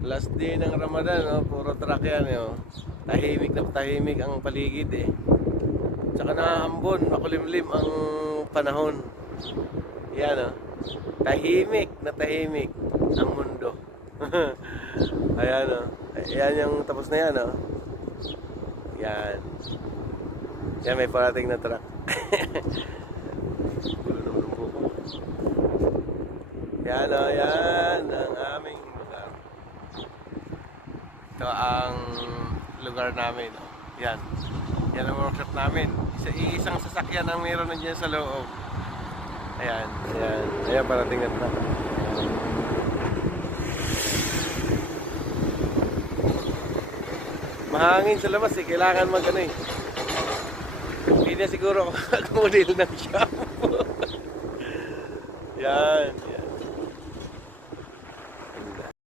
Last day ng Ramadan, no? Puro truck yan, no? Tahimik na tahimik ang paligid, eh. Tsaka naambon, makulimlim ang panahon. Yan, no? Tahimik na tahimik ang mundo. Ayan, no? Ayan yung tapos na yan, no? Yan. Yan, may parating na truck. Yan, no? Yan ang aming lugar. Ito ang lugar namin, no? Yan. Yan ang workshop namin. Isang sasakyan ang meron nandiyan sa loob. Ayan, ayan. Ayan, parating na truck. Mahangin sa labas, eh. Kailangan mag ano, eh. Hindi na siguro ako kumunil ng shampoo. Yan.